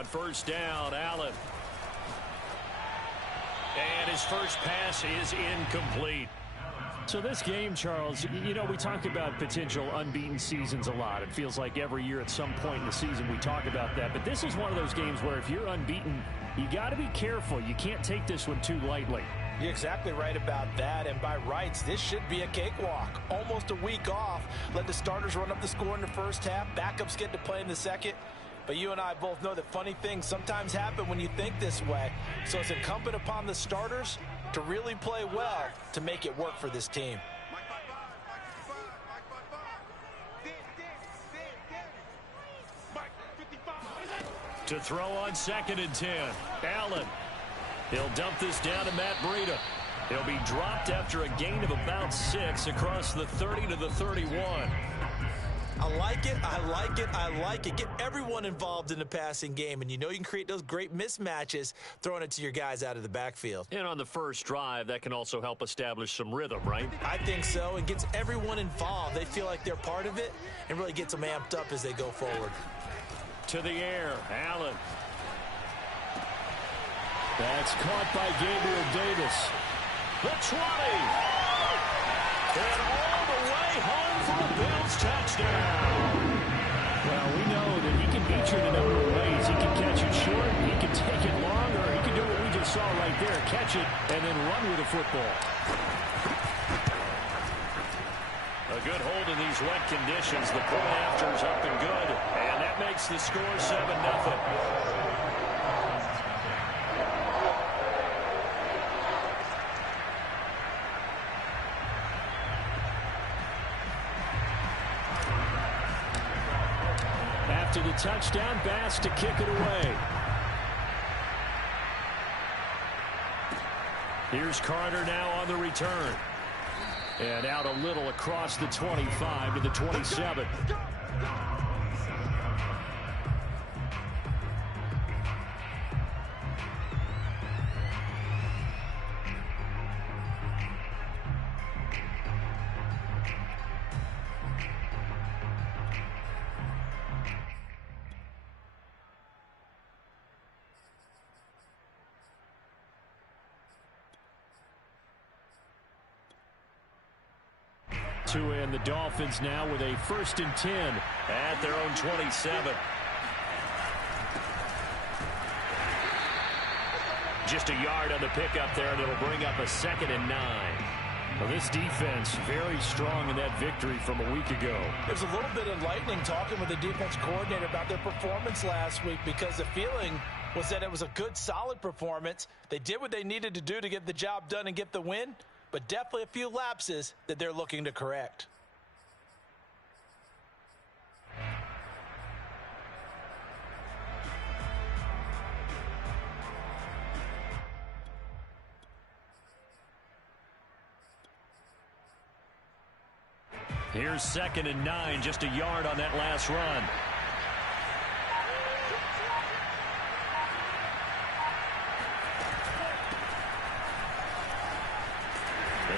On first down, Allen. And his first pass is incomplete. So this game, Charles, you know, we talk about potential unbeaten seasons a lot. It feels like every year at some point in the season we talk about that. But this is one of those games where if you're unbeaten, you got to be careful. You can't take this one too lightly. You're exactly right about that, and by rights, this should be a cakewalk. Almost a week off. Let the starters run up the score in the first half. Backups get to play in the second. But you and I both know that funny things sometimes happen when you think this way. So it's incumbent upon the starters to really play well to make it work for this team. To throw on 2nd and 10. Allen. He'll dump this down to Matt Breida. He'll be dropped after a gain of about 6 across the 30 to the 31. I like it, I like it, I like it. Get everyone involved in the passing game, and you know you can create those great mismatches throwing it to your guys out of the backfield. And on the first drive, that can also help establish some rhythm, right? I think so. It gets everyone involved. They feel like they're part of it and really gets them amped up as they go forward. To the air, Allen. That's caught by Gabriel Davis. The 20. And all the way home for a Bills touchdown. Well, we know that he can beat you in a number of ways. He can catch it short, he can take it long, or he can do what we just saw right there, catch it and then run with the football. A good hold in these wet conditions. The point after's up and good, and that makes the score 7-0. After the touchdown, Bass to kick it away. Here's Carter now on the return. And out a little across the 25 to the 27. And the Dolphins now with a 1st and 10 at their own 27. Just a yard on the pickup there, and it'll bring up a 2nd and 9. Well, this defense very strong in that victory from a week ago. There's a little bit of lightning talking with the defense coordinator about their performance last week, because the feeling was that it was a good, solid performance. They did what they needed to do to get the job done and get the win, but definitely a few lapses that they're looking to correct. Here's 2nd and 9, just a yard on that last run.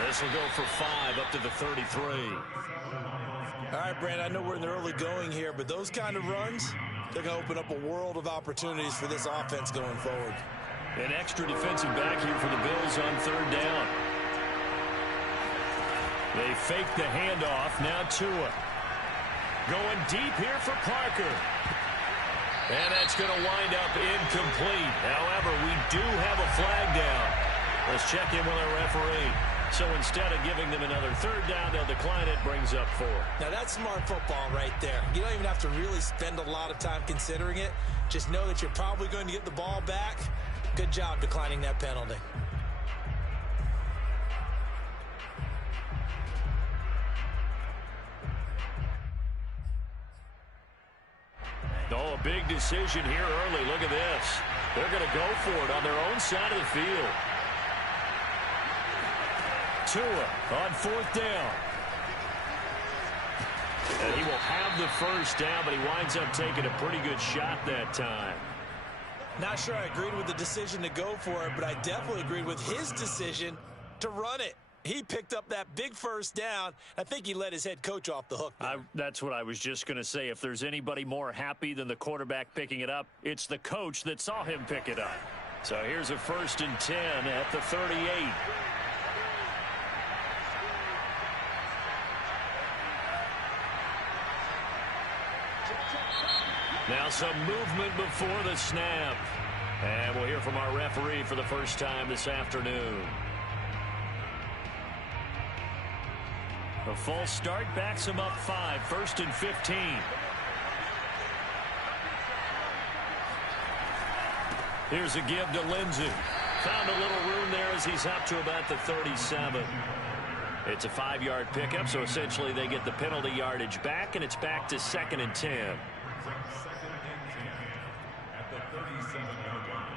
This will go for 5 up to the 33. All right, Brandon, I know we're in the early going here, but those kind of runs, they're going to open up a world of opportunities for this offense going forward. An extra defensive back here for the Bills on 3rd down. They fake the handoff. Now Tua. Going deep here for Parker. And that's going to wind up incomplete. However, we do have a flag down. Let's check in with our referee. So instead of giving them another 3rd down, they'll decline it. Brings up 4. Now that's smart football right there. You don't even have to really spend a lot of time considering it. Just know that you're probably going to get the ball back. Good job declining that penalty. Oh, a big decision here early. Look at this. They're going to go for it on their own side of the field. Tua on 4th down. And he will have the 1st down, but he winds up taking a pretty good shot that time. Not sure I agreed with the decision to go for it, but I definitely agreed with his decision to run it. He picked up that big first down. I think he let his head coach off the hook. That's what I was just going to say. If there's anybody more happy than the quarterback picking it up, it's the coach that saw him pick it up. So here's a 1st and 10 at the 38. Now some movement before the snap. And we'll hear from our referee for the first time this afternoon. A false start backs him up 5, 1st and 15. Here's a give to Lindsey. Found a little room there as he's up to about the 37. It's a 5-yard pickup, so essentially they get the penalty yardage back, and it's back to 2nd and 10. At the 37-yard line.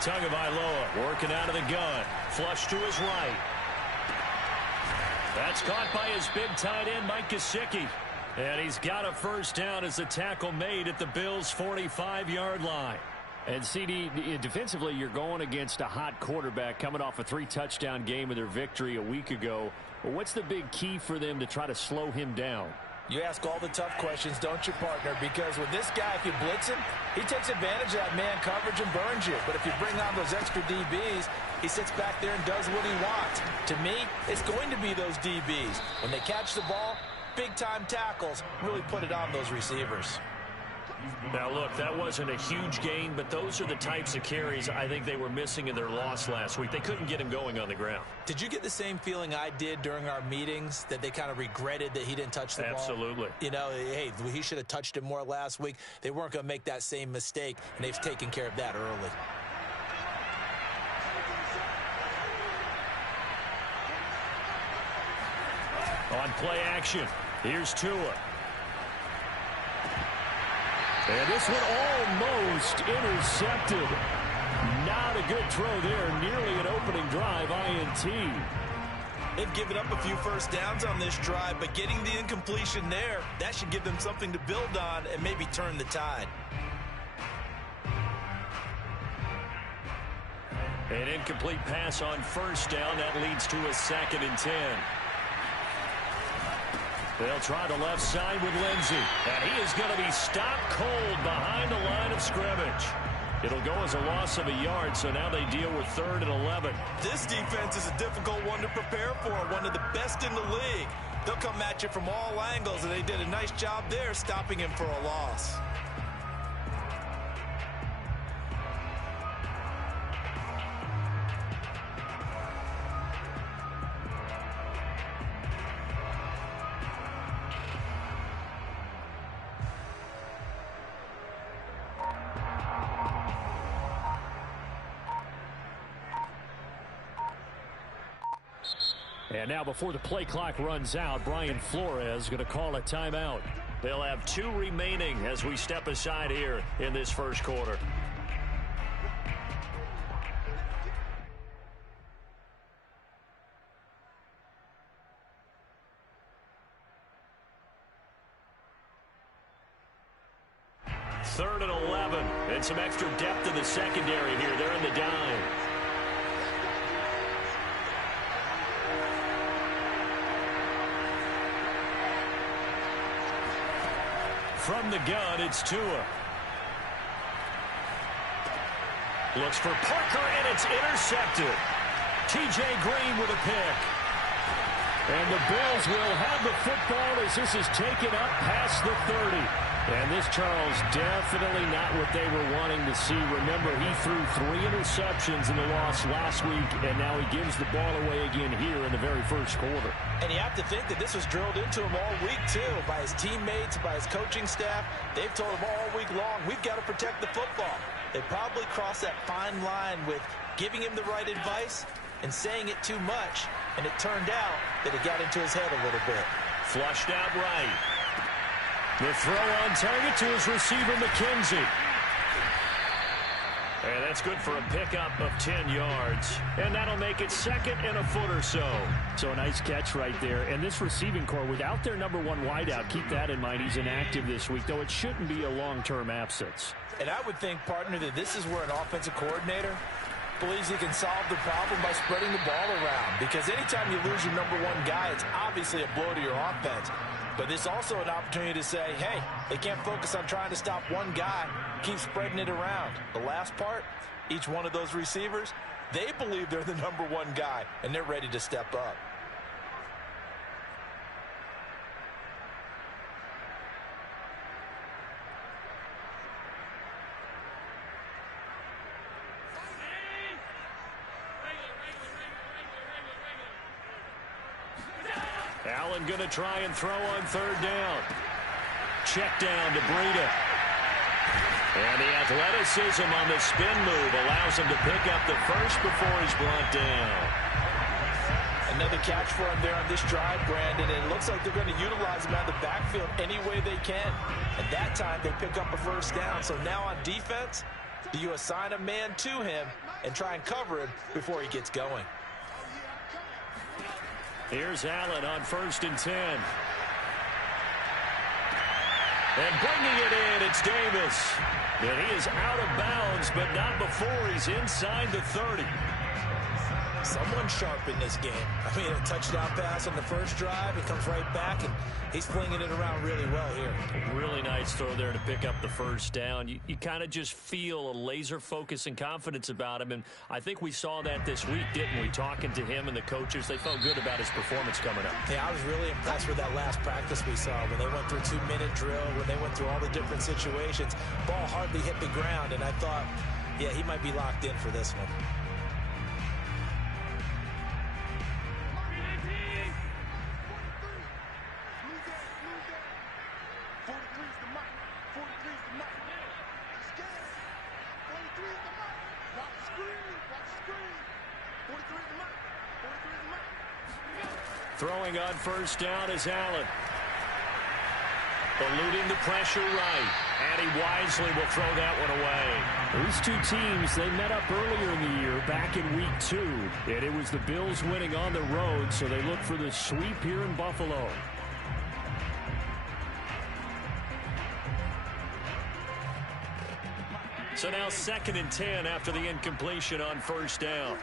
Tagovailoa working out of the gun. Flush to his right. That's caught by his big tight end, Mike Gesicki. And he's got a first down as the tackle made at the Bills' 45-yard line. And, CD, defensively, you're going against a hot quarterback coming off a 3-touchdown game of their victory a week ago. Well, what's the big key for them to try to slow him down? You ask all the tough questions, don't you, partner? Because with this guy, if you blitz him, he takes advantage of that man coverage and burns you. But if you bring on those extra DBs, he sits back there and does what he wants. To me, it's going to be those DBs. When they catch the ball, big-time tackles really put it on those receivers. Now, look, that wasn't a huge gain, but those are the types of carries I think they were missing in their loss last week. They couldn't get him going on the ground. Did you get the same feeling I did during our meetings, that they kind of regretted that he didn't touch the ball? Absolutely. You know, hey, he should have touched it more last week. They weren't going to make that same mistake, and they've taken care of that early. On play action, here's Tua. And this one almost intercepted. Not a good throw there. Nearly an opening drive, INT. They've given up a few first downs on this drive, but getting the incompletion there, that should give them something to build on and maybe turn the tide. An incomplete pass on first down. That leads to a 2nd and 10. They'll try the left side with Lindsey. And he is going to be stopped cold behind the line of scrimmage. It'll go as a loss of a yard, so now they deal with 3rd and 11. This defense is a difficult one to prepare for, one of the best in the league. They'll come at you from all angles, and they did a nice job there stopping him for a loss. And now before the play clock runs out, Brian Flores is going to call a timeout. They'll have 2 remaining as we step aside here in this first quarter. Third and 11, and some extra depth in the secondary here. They're in the dime. From the gun, it's Tua. Looks for Parker, and it's intercepted. T.J. Green with a pick. And the Bills will have the football as this is taken up past the 30. And this, Charles, definitely not what they were wanting to see. Remember, he threw 3 interceptions in the loss last week, and now he gives the ball away again here in the very first quarter. And you have to think that this was drilled into him all week, too, by his teammates, by his coaching staff. They've told him all week long, we've got to protect the football. They probably crossed that fine line with giving him the right advice and saying it too much. And it turned out that it got into his head a little bit. Flushed out right. The throw on target to his receiver, McKenzie. And that's good for a pickup of 10 yards. And that'll make it 2nd and a foot or so. So a nice catch right there. And this receiving core, without their number 1 wideout, keep that in mind. He's inactive this week, though it shouldn't be a long-term absence. And I would think, partner, that this is where an offensive coordinator believes he can solve the problem by spreading the ball around. Because anytime you lose your number 1 guy, it's obviously a blow to your offense. But it's also an opportunity to say, hey, they can't focus on trying to stop one guy. Keep spreading it around. The last part, each one of those receivers, they believe they're the number 1 guy, and they're ready to step up. Allen going to try and throw on 3rd down. Check down to Breida. And the athleticism on the spin move allows him to pick up the first before he's brought down. Another catch for him there on this drive, Brandon. And it looks like they're going to utilize him out of the backfield any way they can. And that time they pick up a 1st down. So now on defense, do you assign a man to him and try and cover him before he gets going? Here's Allen on 1st and 10. And bringing it in, it's Davis. And he is out of bounds, but not before he's inside the 30. Someone sharp in this game. I mean, a touchdown pass on the first drive. It comes right back, and he's flinging it around really well here. Really nice throw there to pick up the 1st down. You kind of just feel a laser focus and confidence about him, and I think we saw that this week, didn't we? Talking to him and the coaches, they felt good about his performance coming up. Yeah, I was really impressed with that last practice we saw when they went through 2-minute drill, when they went through all the different situations. Ball hardly hit the ground, and I thought, yeah, he might be locked in for this one. Throwing on 1st down is Allen. Eluding the pressure right. And he wisely will throw that one away. These two teams, they met up earlier in the year, back in week 2. And it was the Bills winning on the road, so they look for the sweep here in Buffalo. So now 2nd and 10 after the incompletion on 1st down.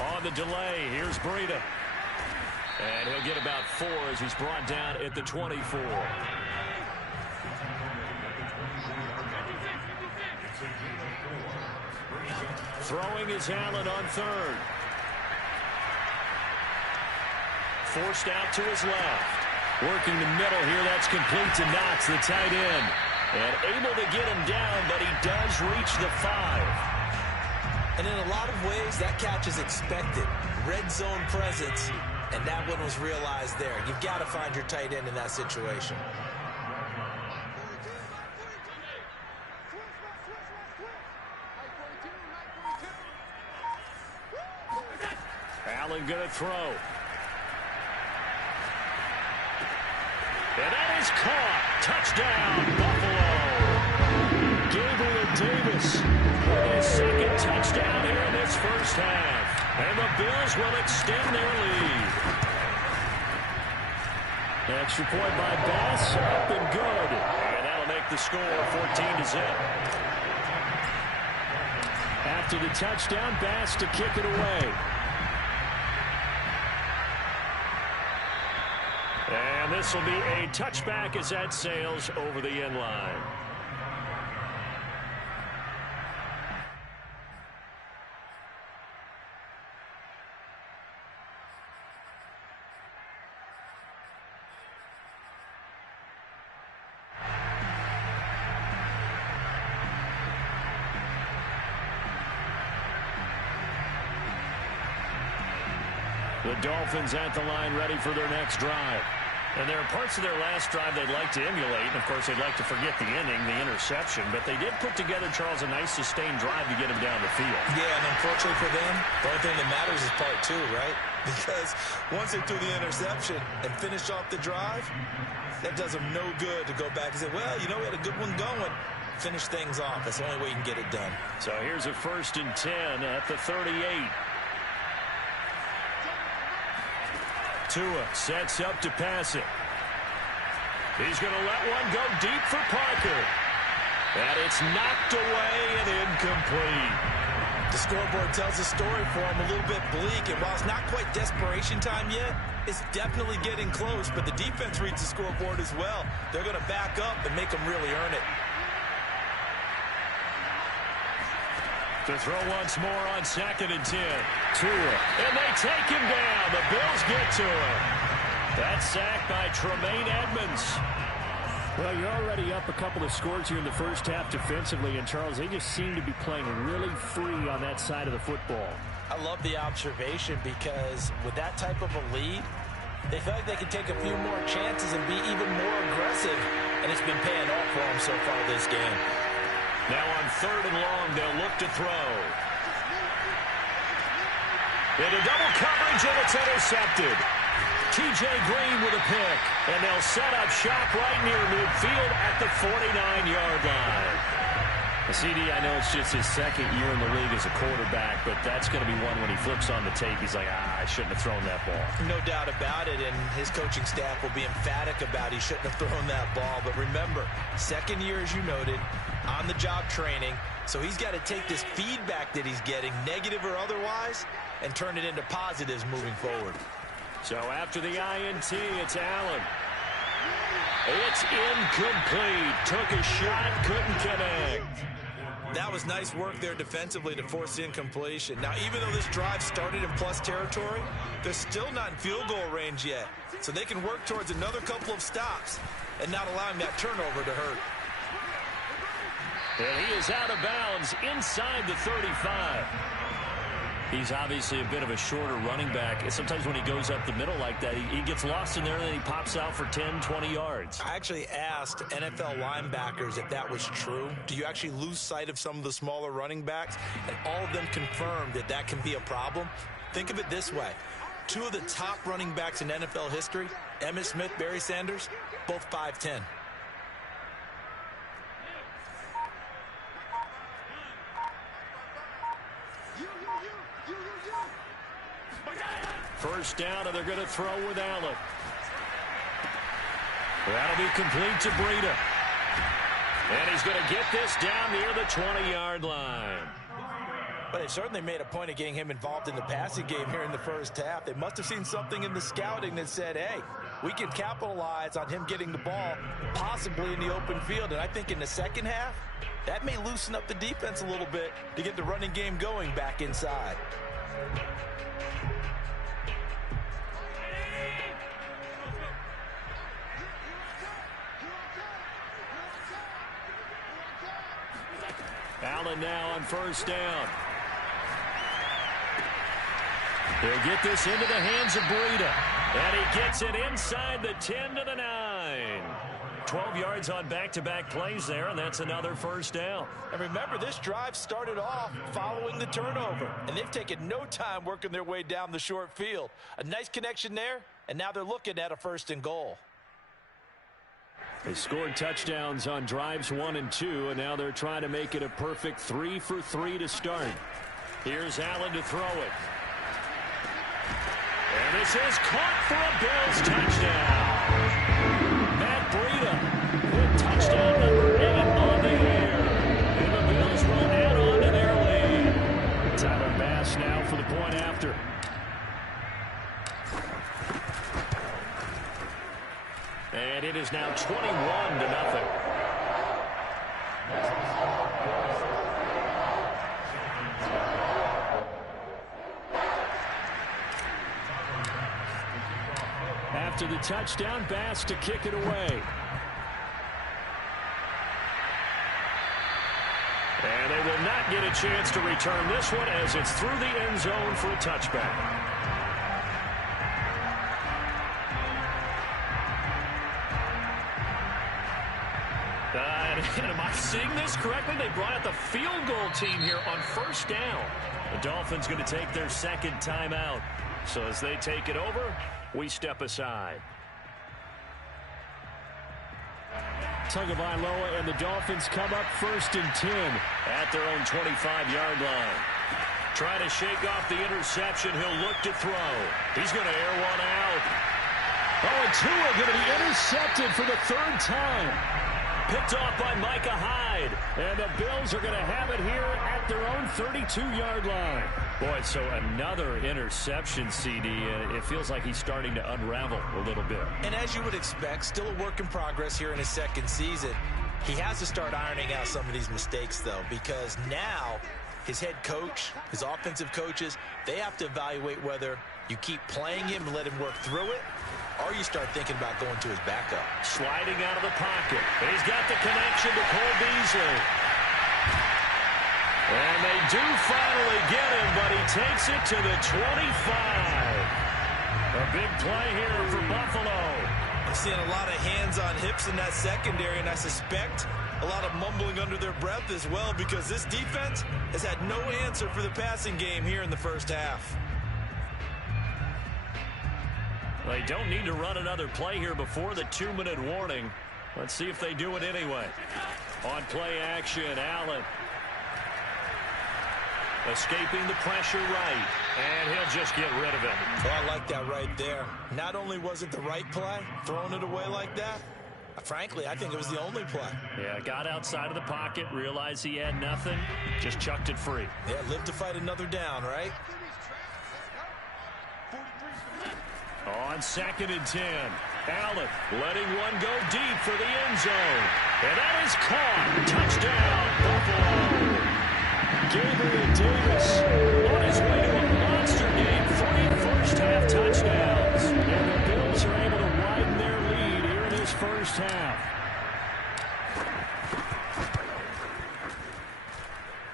On the delay, here's Breida. And he'll get about 4 as he's brought down at the 24. Throwing is Allen on 3rd. Forced out to his left. Working the middle here, that's complete to Knox, the tight end. And able to get him down, but he does reach the 5. And in a lot of ways, that catch is expected. Red zone presence, and that one was realized there. You've got to find your tight end in that situation. Allen going to throw. And that is caught. Touchdown, Buffalo. Gabriel Davis with his 2nd touchdown here in this first half. And the Bills will extend their lead. Extra point by Bass, up and good. And that'll make the score 14-0. After the touchdown, Bass to kick it away. And this will be a touchback as that sails over the end line. The Dolphins at the line ready for their next drive. And there are parts of their last drive they'd like to emulate. And, of course, they'd like to forget the inning, the interception. But they did put together, Charles, a nice sustained drive to get him down the field. Yeah, and unfortunately for them, the only thing that matters is part 2, right? because once they threw the interception and finished off the drive, that does them no good to go back and say, well, you know, we had a good one going. Finish things off. That's the only way you can get it done. So here's a 1st and 10 at the 38. Tua sets up to pass it. He's going to let one go deep for Parker. And it's knocked away and incomplete. The scoreboard tells a story for him, a little bit bleak, and while it's not quite desperation time yet, it's definitely getting close, but the defense reads the scoreboard as well. They're going to back up and make them really earn it. To throw once more on 2nd and 10. Tua. And they take him down. The Bills get to him. That's sacked by Tremaine Edmonds. Well, you're already up a couple of scores here in the first half defensively, and Charles, they just seem to be playing really free on that side of the football. I love the observation because with that type of a lead, they feel like they can take a few more chances and be even more aggressive, and it's been paying off for them so far this game. Now on 3rd and long, they'll look to throw. Into double coverage, and it's intercepted. T.J. Green with a pick, and they'll set up shop right near midfield at the 49-yard line. CD, I know it's just his 2nd year in the league as a quarterback, but that's going to be one when he flips on the tape. He's like, I shouldn't have thrown that ball. No doubt about it, and his coaching staff will be emphatic about he shouldn't have thrown that ball. But remember, 2nd year, as you noted, on-the-job training, so he's got to take this feedback that he's getting, negative or otherwise, and turn it into positives moving forward. So after the INT, it's Allen. It's incomplete. Took a shot, couldn't connect. That was nice work there defensively to force incompletion. Now, even though this drive started in plus territory, they're still not in field goal range yet. So they can work towards another couple of stops and not allowing that turnover to hurt. And he is out of bounds inside the 35. He's obviously a bit of a shorter running back. Sometimes when he goes up the middle like that, he gets lost in there and then he pops out for 10, 20 yards. I actually asked NFL linebackers if that was true. Do you actually lose sight of some of the smaller running backs? And all of them confirmed that that can be a problem. Think of it this way. 2 of the top running backs in NFL history, Emmitt Smith, Barry Sanders, both 5'10". First down, and they're going to throw with Allen. That'll be complete to Breida. And he's going to get this down near the 20-yard line. But they've certainly made a point of getting him involved in the passing game here in the first half. They must have seen something in the scouting that said, hey, we can capitalize on him getting the ball, possibly in the open field. And I think in the second half, that may loosen up the defense a little bit to get the running game going back inside. Allen now on first down. He'll get this into the hands of Breida. And he gets it inside the 10 to the 9. 12 yards on back-to-back plays there, and that's another first down. And remember, this drive started off following the turnover, and they've taken no time working their way down the short field. A nice connection there, and now they're looking at a 1st and goal. They scored touchdowns on drives 1 and 2, and now they're trying to make it a perfect 3 for 3 to start. Here's Allen to throw it. And this is caught for a Bills touchdown. Matt Breida with touchdown number 8 on the air. And the Bills will add on to their lead. Tyler Bass now for the point after. And it is now 21-0. After the touchdown, Bass to kick it away. And they will not get a chance to return this one as it's through the end zone for a touchback. And am I seeing this correctly? They brought out the field goal team here on first down. The Dolphins going to take their second timeout. So as they take it over, we step aside. Tagovailoa and the Dolphins come up 1st and 10 at their own 25-yard line. Trying to shake off the interception. He'll look to throw. He's going to air one out. Oh, and Tua going to be intercepted for the 3rd time. Picked off by Micah Hyde. And the Bills are going to have it here at their own 32-yard line. Boy, so another interception, CD. It feels like he's starting to unravel a little bit. And as you would expect, still a work in progress here in his 2nd season. He has to start ironing out some of these mistakes, though, because now his head coach, his offensive coaches, they have to evaluate whether you keep playing him and let him work through it, or you start thinking about going to his backup. Sliding out of the pocket. He's got the connection to Cole Beasley. And they do finally get him, but he takes it to the 25. A big play here for Buffalo. I'm seeing a lot of hands on hips in that secondary, and I suspect a lot of mumbling under their breath as well, because this defense has had no answer for the passing game here in the 1st half. They don't need to run another play here before the 2-minute warning. Let's see if they do it anyway. On play action, Allen. Escaping the pressure right. And he'll just get rid of it. Well, I like that right there. Not only was it the right play, throwing it away like that, frankly, I think it was the only play. Yeah, got outside of the pocket, realized he had nothing, just chucked it free. Yeah, live to fight another down, right? On 2nd and 10, Allen letting one go deep for the end zone. And that is caught. Touchdown, Buffalo. Gabriel Davis on his way to a monster game. 3 first-half touchdowns. And the Bills are able to widen their lead here in this 1st half.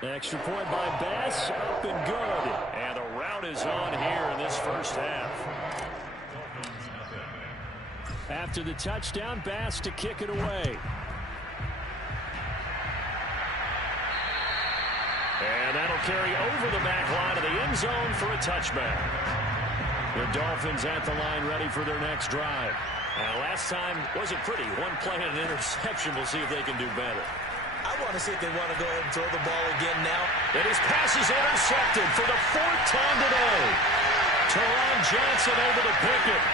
Extra point by Bass, up and good. And a route is on here in this 1st half. After the touchdown, Bass to kick it away. And that'll carry over the back line of the end zone for a touchback. The Dolphins at the line ready for their next drive. Last time wasn't pretty. One play and an interception. We'll see if they can do better. I want to see if they want to go ahead and throw the ball again now. And his pass is intercepted for the 4th time today. Teron Johnson able to pick it.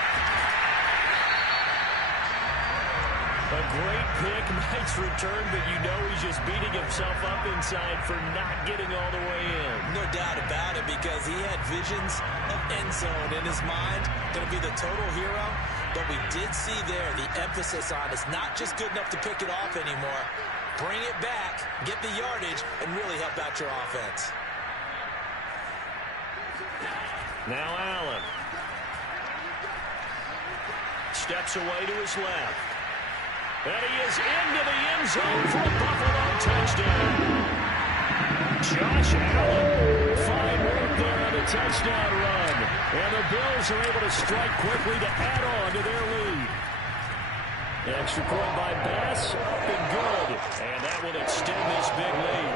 A great pick, nice return, but you know he's just beating himself up inside for not getting all the way in. No doubt about it, because he had visions of end zone in his mind. Going to be the total hero. But we did see there the emphasis on it's not just good enough to pick it off anymore. Bring it back, get the yardage, and really help out your offense. Now Allen. Steps away to his left. And he is into the end zone for a Buffalo touchdown. Josh Allen, fine work there on the touchdown run. And the Bills are able to strike quickly to add on to their lead. Extra point by Bass, up and good. And that will extend this big lead.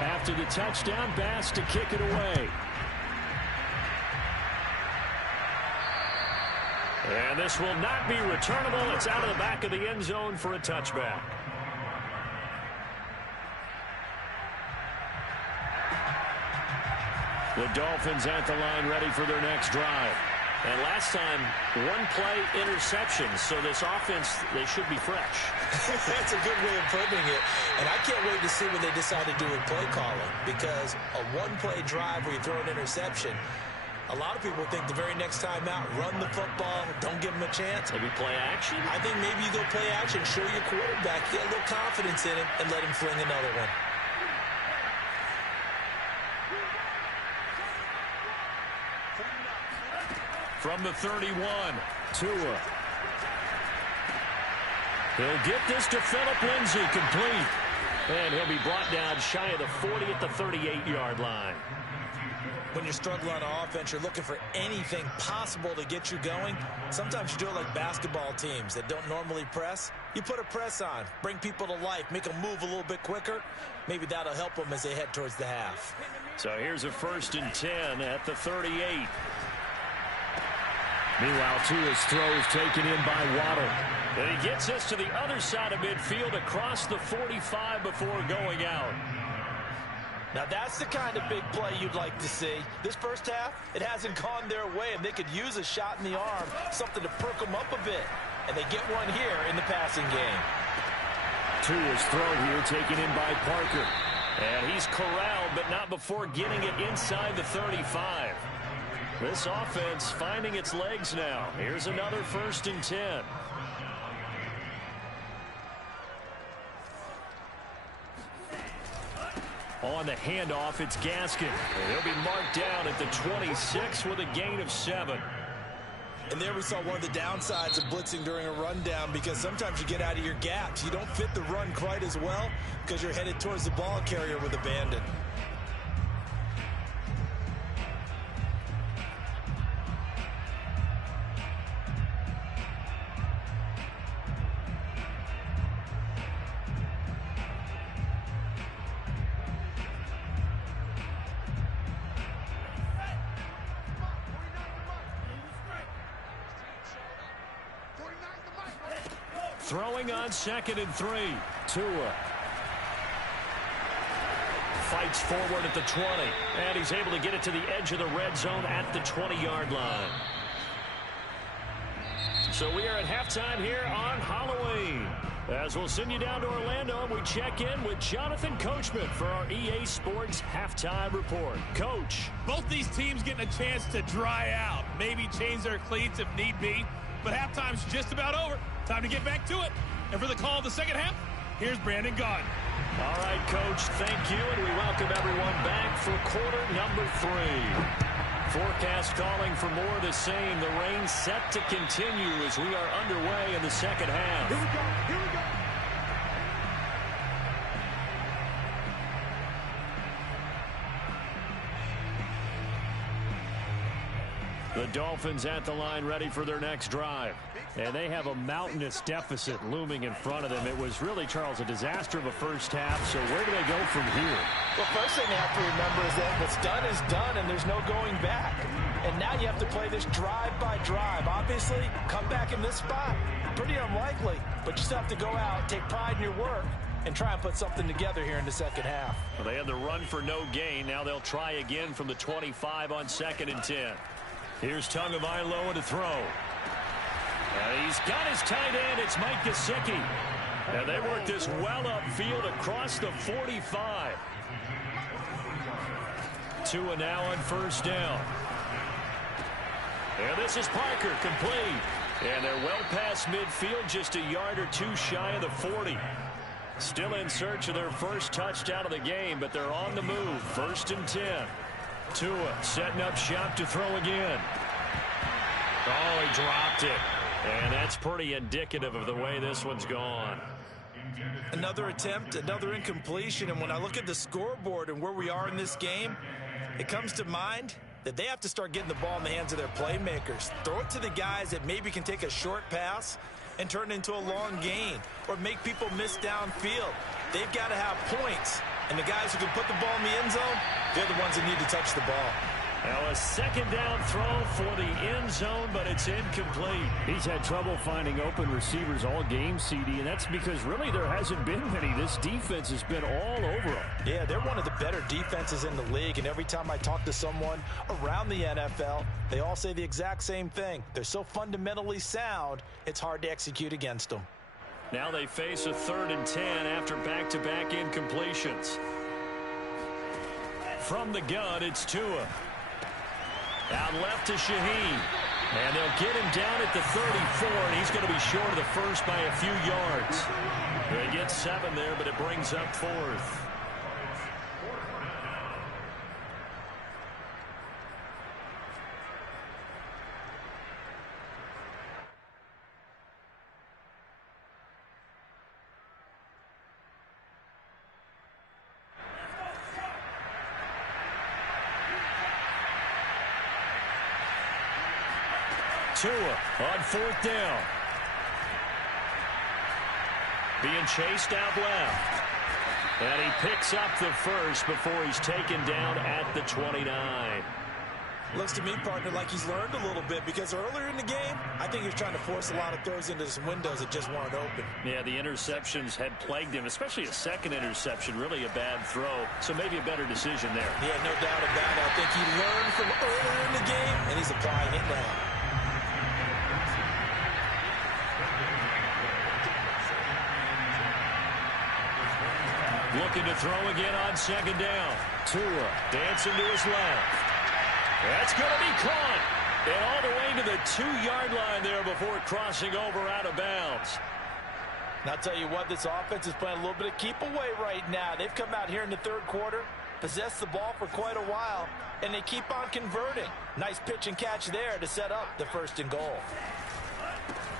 After the touchdown, Bass to kick it away. And this will not be returnable. It's out of the back of the end zone for a touchback. The Dolphins at the line ready for their next drive. And last time, 1-play interceptions. So this offense, they should be fresh. That's a good way of putting it. And I can't wait to see what they decide to do with play calling. Because a 1-play drive where you throw an interception, a lot of people think the very next time out, run the football, don't give them a chance. Maybe play action? I think maybe you go play action, show your quarterback, get a little confidence in him, and let him fling another one. From the 31, Tua. he'll get this to Phillip Lindsay, complete. And he'll be brought down shy of the 40 at the 38-yard line. When you're struggling on offense, you're looking for anything possible to get you going. Sometimes you do it like basketball teams that don't normally press. You put a press on, bring people to life, make them move a little bit quicker. Maybe that'll help them as they head towards the half. So here's a 1st and 10 at the 38. Meanwhile, Tua's throw is taken in by Waddle. And he gets us to the other side of midfield across the 45 before going out. Now that's the kind of big play you'd like to see. This first half, it hasn't gone their way, and they could use a shot in the arm, something to perk them up a bit. And they get one here in the passing game. Tua's throw here taken in by Parker. And he's corralled, but not before getting it inside the 35. This offense finding its legs now. Here's another 1st and 10. On the handoff, it's Gaskin. And he'll be marked down at the 26 with a gain of 7. And there we saw one of the downsides of blitzing during a rundown, because sometimes you get out of your gaps. You don't fit the run quite as well because you're headed towards the ball carrier with abandon. Throwing on 2nd and 3. Tua fights forward at the 20. And he's able to get it to the edge of the red zone at the 20-yard line. So we are at halftime here on Halloween. As we'll send you down to Orlando, and we check in with Jonathan Coachman for our EA Sports Halftime Report. Coach. Both these teams getting a chance to dry out. Maybe change their cleats if need be. But halftime's just about over. Time to get back to it. And for the call of the second half, here's Brandon Gaudin. All right, Coach, thank you, and we welcome everyone back for quarter number 3. Forecast calling for more of the same. The rain set to continue as we are underway in the second half. Here we go. Here we go. The Dolphins at the line ready for their next drive. And they have a mountainous deficit looming in front of them. It was really, Charles, a disaster of a first half. So where do they go from here? Well, first thing they have to remember is that what's done is done, and there's no going back. And now you have to play this drive by drive. Obviously, come back in this spot. Pretty unlikely, but you still have to go out, take pride in your work, and try and put something together here in the second half. Well, they had the run for no gain. Now they'll try again from the 25 on 2nd and 10. Here's Tagovailoa to throw. And he's got his tight end. It's Mike Gesicki. And they work this well upfield across the 45. Tua now on 1st down. And this is Parker, complete. And they're well past midfield, just a yard or two shy of the 40. Still in search of their first touchdown of the game, but they're on the move. 1st and 10. Tua setting up shop to throw again. Oh, he dropped it. And that's pretty indicative of the way this one's gone. Another attempt, another incompletion, and when I look at the scoreboard and where we are in this game, it comes to mind that they have to start getting the ball in the hands of their playmakers. Throw it to the guys that maybe can take a short pass and turn it into a long gain or make people miss downfield. They've got to have points, and the guys who can put the ball in the end zone, they're the ones that need to touch the ball. Now a 2nd down throw for the end zone, but it's incomplete. He's had trouble finding open receivers all game, CD, and that's because really there hasn't been many. This defense has been all over them. Yeah, they're one of the better defenses in the league, and every time I talk to someone around the NFL, they all say the exact same thing. They're so fundamentally sound, it's hard to execute against them. Now they face a 3rd and 10 after back-to-back incompletions. From the gun, it's Tua. Out left to Shaheen. And they'll get him down at the 34, and he's going to be short of the first by a few yards. They get 7 there, but it brings up 4th. Tua on 4th down. Being chased out left. And he picks up the first before he's taken down at the 29. Looks to me, partner, like he's learned a little bit, because earlier in the game, I think he was trying to force a lot of throws into some windows that just weren't open. Yeah, the interceptions had plagued him, especially a second interception, really a bad throw. So maybe a better decision there. Yeah, no doubt about it. I think he learned from earlier in the game, and he's applying it now. Looking to throw again on 2nd down. Tua dancing to his left. That's going to be caught. And all the way to the 2-yard line there before crossing over out of bounds. And I'll tell you what, this offense is playing a little bit of keep away right now. They've come out here in the 3rd quarter, possessed the ball for quite a while, and they keep on converting. Nice pitch and catch there to set up the 1st and goal.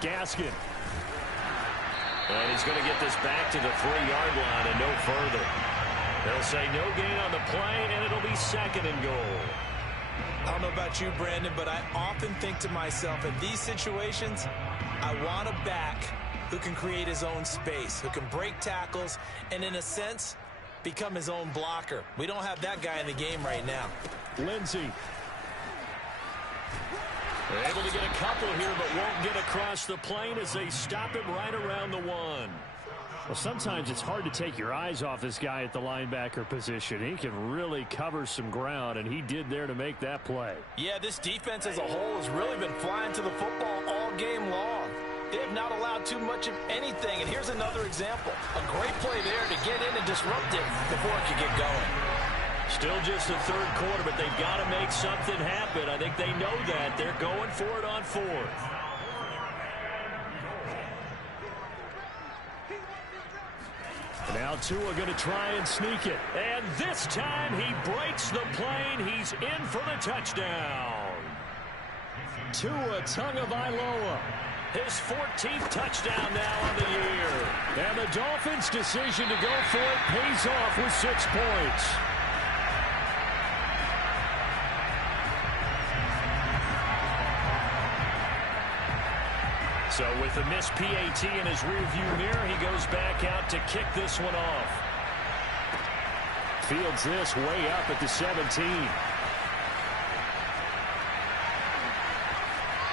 Gaskin. And he's going to get this back to the 3-yard line and no further. They'll say no gain on the play, and it'll be 2nd and goal. I don't know about you, Brandon, but I often think to myself, in these situations, I want a back who can create his own space, who can break tackles, and in a sense, become his own blocker. We don't have that guy in the game right now. Lindsey. They're able to get a couple here, but won't get across the plane as they stop him right around the 1. Well, sometimes it's hard to take your eyes off this guy at the linebacker position. He can really cover some ground, and he did there to make that play. Yeah, this defense as a whole has really been flying to the football all game long. They have not allowed too much of anything, and here's another example. A great play there to get in and disrupt it before it could get going. Still just the 3rd quarter, but they've got to make something happen. I think they know that. They're going for it on 4th. Now Tua going to try and sneak it. And this time he breaks the plane. He's in for the touchdown. Tua Tagovailoa. His 14th touchdown now on the year. And the Dolphins' decision to go for it pays off with 6 points. So with the missed PAT in his rearview mirror, he goes back out to kick this one off. Fields this way up at the 17.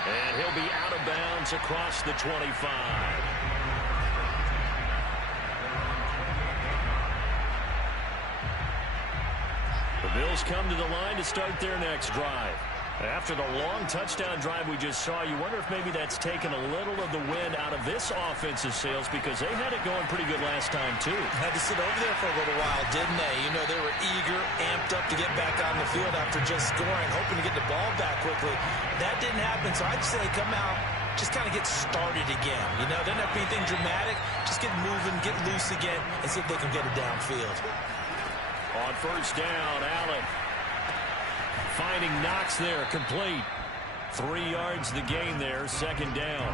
And he'll be out of bounds across the 25. The Bills come to the line to start their next drive. After the long touchdown drive we just saw, you wonder if maybe that's taken a little of the wind out of this offensive sails, because they had it going pretty good last time, too. Had to sit over there for a little while, didn't they? You know, they were eager, amped up to get back on the field after just scoring, hoping to get the ball back quickly. That didn't happen, so I'd say come out, just kind of get started again. You know, doesn't have to be anything dramatic. Just get moving, get loose again, and see if they can get it downfield. On 1st down, Allen. Finding Knox there, complete. 3 yards the gain there, 2nd down.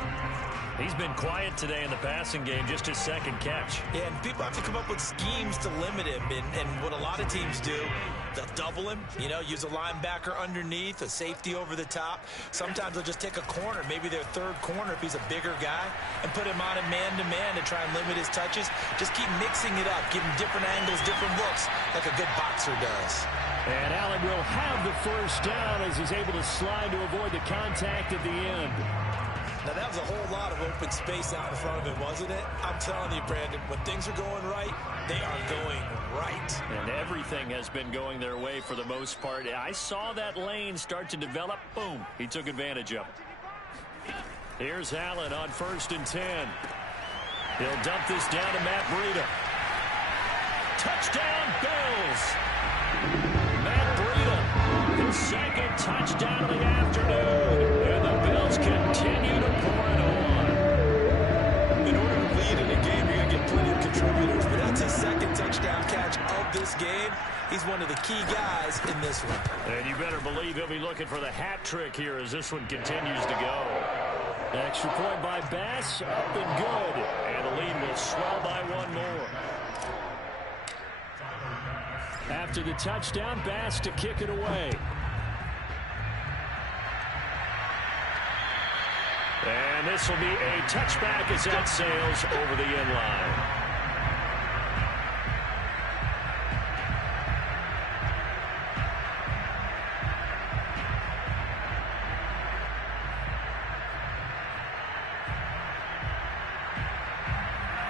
He's been quiet today in the passing game, just his 2nd catch. Yeah, and people have to come up with schemes to limit him, and what a lot of teams do, they'll double him, you know, use a linebacker underneath, a safety over the top. Sometimes they'll just take a corner, maybe their 3rd corner if he's a bigger guy, and put him on a man-to-man to try and limit his touches. Just keep mixing it up, give him different angles, different looks, like a good boxer does. And Allen will have the 1st down as he's able to slide to avoid the contact at the end. Now, that was a whole lot of open space out in front of him, wasn't it? I'm telling you, Brandon, when things are going right, they are going right. And everything has been going their way for the most part. I saw that lane start to develop. Boom. He took advantage of it. Here's Allen on 1st and 10. He'll dump this down to Matt Breida. Touchdown, Bills. Matt Breida, his 2nd touchdown of the afternoon. And the Bills continue to pour it on. In order to lead in a game, you're going to get plenty of contributors. But that's his 2nd touchdown catch of this game. He's one of the key guys in this one. And you better believe he'll be looking for the hat trick here as this one continues to go. Extra point by Bass, up and good. And the lead will swell by 1 more. After the touchdown, Bass to kick it away. And this will be a touchback as that sails over the end line.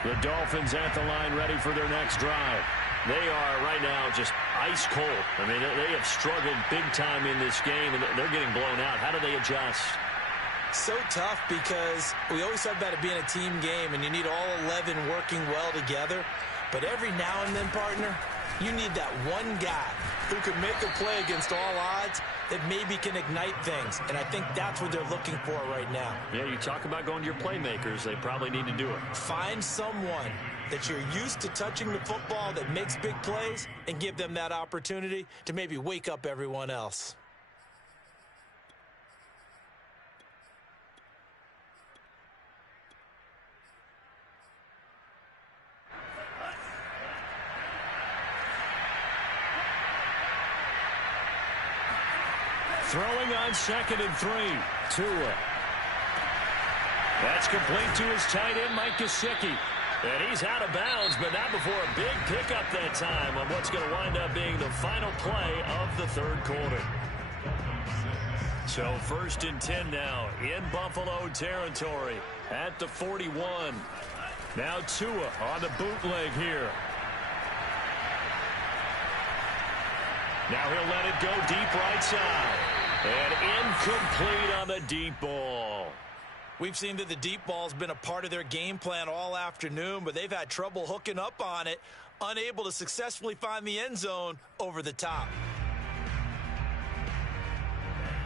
The Dolphins at the line ready for their next drive. They are right now just ice cold. I mean, they have struggled big time in this game, and they're getting blown out. How do they adjust? So tough because we always talk about it being a team game, and you need all 11 working well together. But every now and then, partner, you need that one guy who can make a play against all odds that maybe can ignite things. And I think that's what they're looking for right now. Yeah, you talk about going to your playmakers. They probably need to do it. Find someone that you're used to touching the football that makes big plays and give them that opportunity to maybe wake up everyone else. Throwing on 2nd and 3. Tua. That's complete to his tight end, Mike Gesicki. And he's out of bounds, but not before a big pickup that time on what's going to wind up being the final play of the third quarter. So 1st and 10 now in Buffalo territory at the 41. Now Tua on the bootleg here. Now he'll let it go deep right side. And incomplete on the deep ball. We've seen that the deep ball's been a part of their game plan all afternoon, but they've had trouble hooking up on it, unable to successfully find the end zone over the top.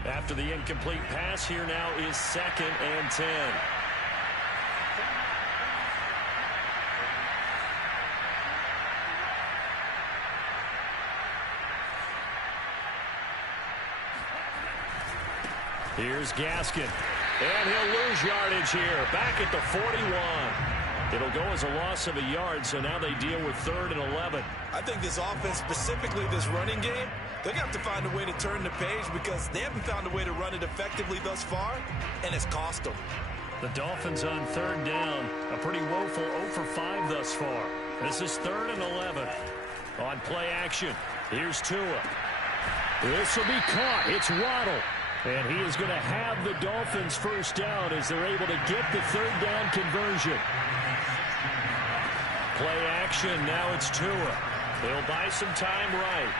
After the incomplete pass, here now is 2nd and 10. Here's Gaskin. And he'll lose yardage here. Back at the 41. It'll go as a loss of a yard, so now they deal with 3rd and 11. I think this offense, specifically this running game, they're going to have to find a way to turn the page because they haven't found a way to run it effectively thus far, and it's cost them. The Dolphins on 3rd down. A pretty woeful 0 for 5 thus far. This is 3rd and 11. On play action, here's Tua. This will be caught. It's Waddle. And he is going to have the Dolphins first down as they're able to get the 3rd down conversion. Play action. Now it's Tua. He'll buy some time right.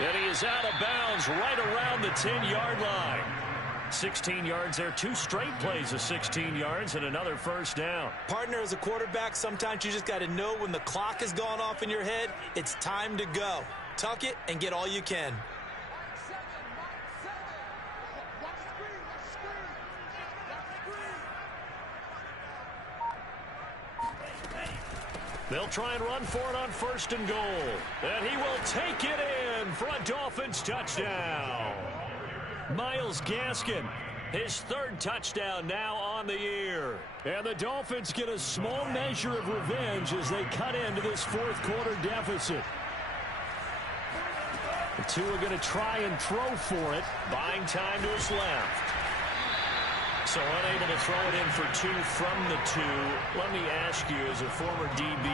And he is out of bounds right around the 10-yard line. 16 yards there. 2 straight plays of 16 yards and another first down. Partner, as a quarterback, sometimes you just got to know when the clock has gone off in your head, it's time to go. Tuck it and get all you can. They'll try and run for it on 1st and goal. And he will take it in for a Dolphins touchdown. Myles Gaskin, his 3rd touchdown now on the year. And the Dolphins get a small measure of revenge as they cut into this 4th quarter deficit. The Tua going to try and throw for it, buying time to his left. So unable to throw it in for 2 from the 2. Let me ask you, as a former DB,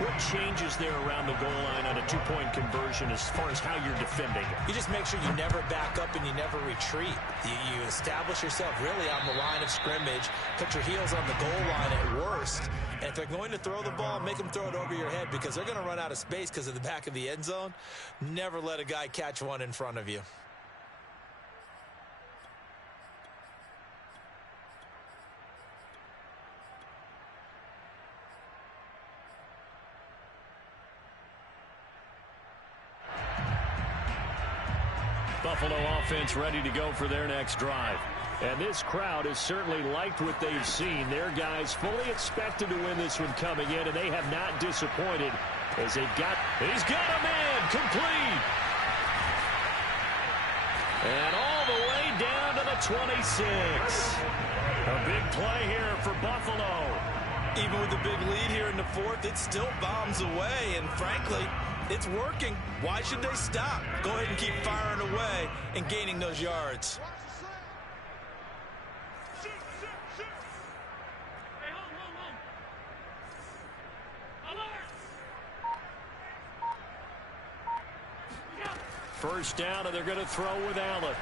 what changes there around the goal line on a 2-point conversion as far as how you're defending it? You just make sure you never back up and you never retreat. You establish yourself really on the line of scrimmage, put your heels on the goal line at worst. And if they're going to throw the ball, make them throw it over your head because they're going to run out of space because of the back of the end zone. Never let a guy catch one in front of you. Buffalo offense ready to go for their next drive. And this crowd has certainly liked what they've seen. Their guys fully expected to win this one coming in, and they have not disappointed as he's got him in, complete. And all the way down to the 26. A big play here for Buffalo. Even with the big lead here in the 4th, it still bombs away, and frankly, it's working. Why should they stop? Go ahead and keep firing away and gaining those yards. First down, and they're going to throw with Allen.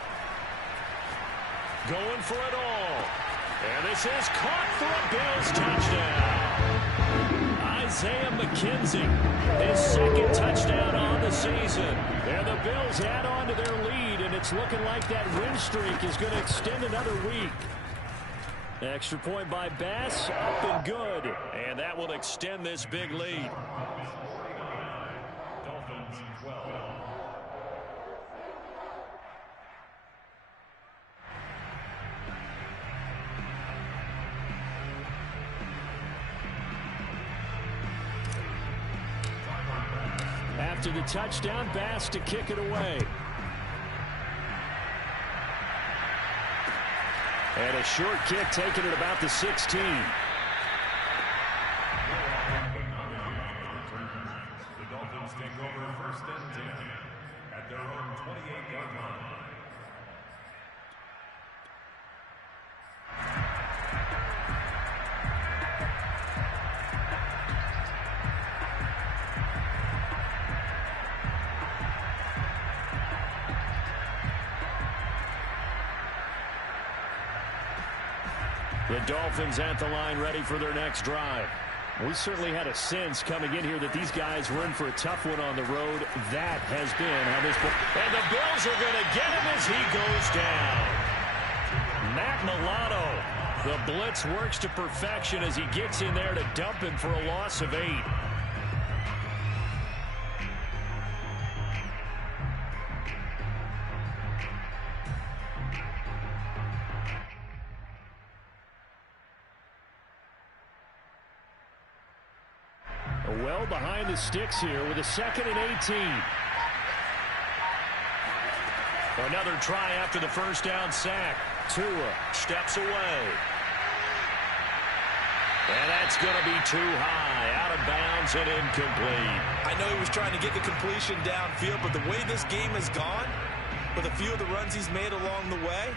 Going for it all. And this is caught for a Bills touchdown. Isaiah McKenzie, his second touchdown on the season. And the Bills add on to their lead, and it's looking like that win streak is going to extend another week. Extra point by Bass, up and good. And that will extend this big lead. Dolphins 12. After the touchdown, Bass to kick it away. And a short kick taken at about the 16. The Dolphins take over first and 10 at their own 28-yard line. The Dolphins at the line ready for their next drive. We certainly had a sense coming in here that these guys were in for a tough one on the road. That has been how this... And the Bills are going to get him as he goes down. Matt Milano. The blitz works to perfection as he gets in there to dump him for a loss of 8. Well behind the sticks here with a 2nd and 18. Another try after the first down sack. Tua steps away. And that's going to be too high, out of bounds and incomplete. I know he was trying to get the completion downfield, but the way this game has gone, with a few of the runs he's made along the way,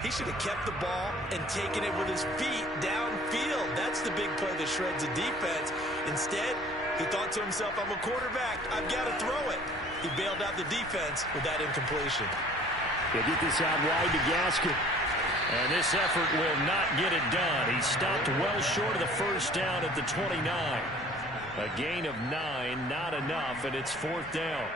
he should have kept the ball and taken it with his feet downfield. That's the big play that shreds the defense. Instead, he thought to himself, I'm a quarterback. I've got to throw it. He bailed out the defense with that incompletion. They get this out wide to Gaskin. And this effort will not get it done. He stopped well short of the first down at the 29. A gain of 9, not enough, and it's 4th down.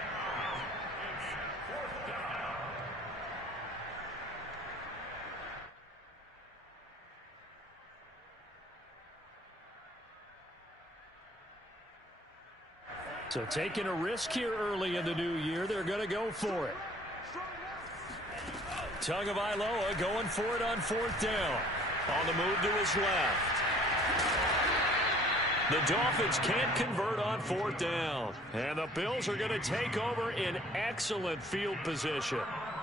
So taking a risk here early in the new year, they're going to go for it. Tagovailoa going for it on 4th down. On the move to his left. The Dolphins can't convert on 4th down. And the Bills are going to take over in excellent field position.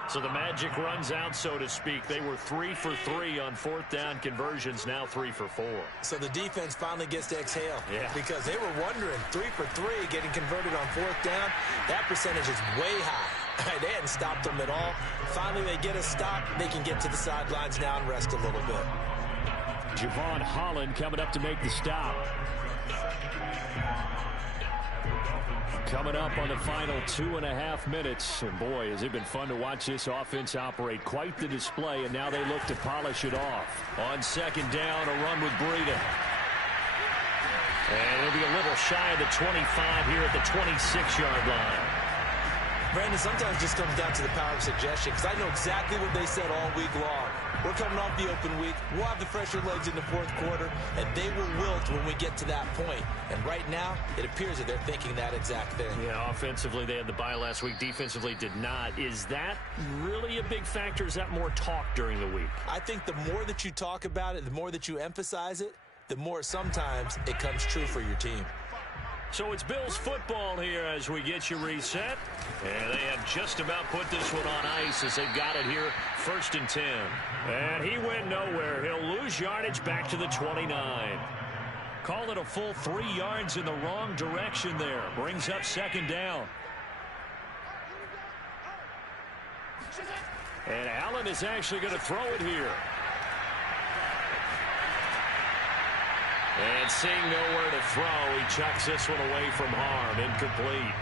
So the magic runs out, so to speak. They were 3 for 3 on 4th down conversions, now 3 for 4. So the defense finally gets to exhale. Yeah. Because they were wondering, 3 for 3 getting converted on 4th down. That percentage is way high. They hadn't stopped them at all. Finally, they get a stop. They can get to the sidelines now and rest a little bit. Javon Holland coming up to make the stop. Coming up on the final 2.5 minutes. And boy, has it been fun to watch this offense operate. Quite the display, and now they look to polish it off. On 2nd down, a run with Breida. And it'll be a little shy of the 25 here at the 26-yard line. Brandon, sometimes it just comes down to the power of suggestion, because I know exactly what they said all week long. We're coming off the open week. We'll have the fresher legs in the 4th quarter, and they will wilt when we get to that point. And right now, it appears that they're thinking that exact thing. Yeah, offensively, they had the bye last week. Defensively, did not. Is that really a big factor? Is that more talk during the week? I think the more that you talk about it, the more that you emphasize it, the more sometimes it comes true for your team. So it's Bills football here as we get you reset. And they have just about put this one on ice as they've got it here, 1st and 10. And he went nowhere. He'll lose yardage back to the 29. Call it a full 3 yards in the wrong direction there. Brings up 2nd down. And Allen is actually going to throw it here. And seeing nowhere to throw, he chucks this one away from harm. Incomplete.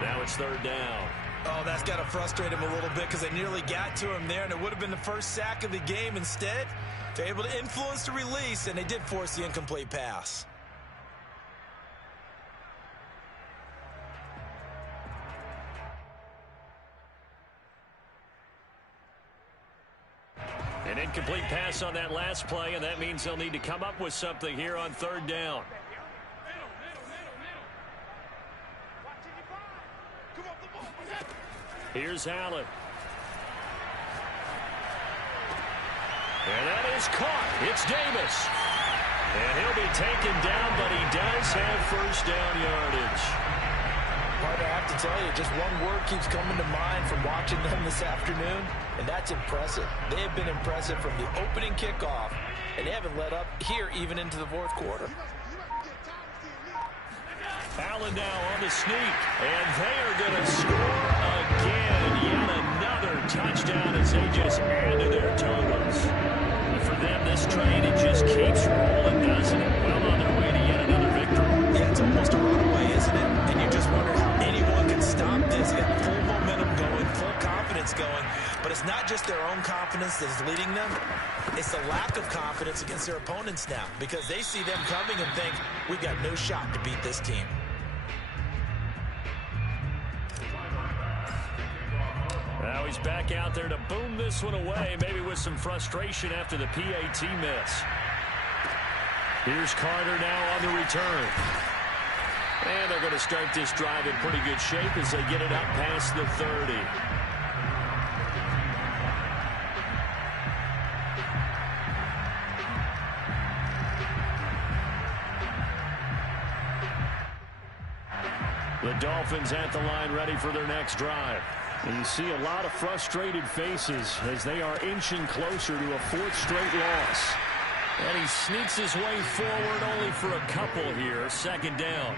Now it's 3rd down. Oh, that's got to frustrate him a little bit because they nearly got to him there, and it would have been the first sack of the game. Instead, they're able to influence the release, and they did force the incomplete pass. An incomplete pass on that last play, and that means they'll need to come up with something here on third down. Here's Allen. And that is caught. It's Davis. And he'll be taken down, but he does have first down yardage. Hard to have to tell you, just one word keeps coming to mind from watching them this afternoon, and that's impressive. They have been impressive from the opening kickoff, and they haven't let up here even into the fourth quarter. Allen now on the sneak, and they are going to score again. Yet another touchdown as they just add to their totals. And for them, this train, it just keeps rolling, doesn't it? Well on their way to yet another victory. Yeah, it's almost a runaway, isn't it? And you just wonder how anyone can stop this. They got full momentum going, full confidence going. But it's not just their own confidence that's leading them. It's the lack of confidence against their opponents now, because they see them coming and think, we've got no shot to beat this team. Now he's back out there to boom this one away, maybe with some frustration after the PAT miss. Here's Carter now on the return. And they're going to start this drive in pretty good shape as they get it up past the 30. The Dolphins at the line ready for their next drive. And you see a lot of frustrated faces as they are inching closer to a fourth straight loss. And he sneaks his way forward only for a couple here. Second down.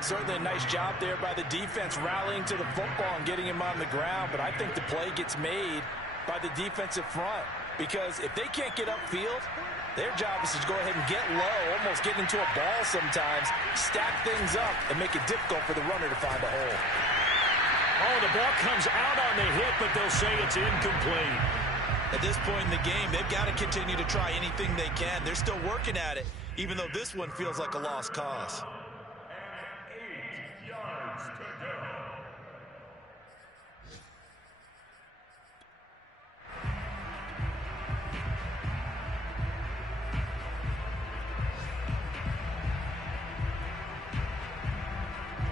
Certainly a nice job there by the defense rallying to the football and getting him on the ground. But I think the play gets made by the defensive front, because if they can't get upfield, their job is to go ahead and get low, almost get into a ball sometimes, stack things up, and make it difficult for the runner to find a hole. Oh, the ball comes out on the hit, but they'll say it's incomplete. At this point in the game, they've got to continue to try anything they can. They're still working at it, even though this one feels like a lost cause. 8 yards to go.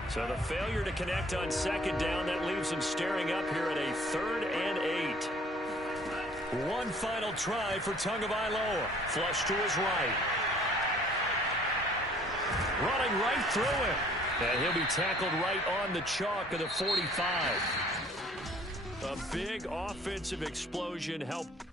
So the failure to connect on second down, that leaves them staring up here at a 3rd and 8. One final try for Tagovailoa. Flush to his right. Running right through it. And he'll be tackled right on the chalk of the 45. A big offensive explosion helped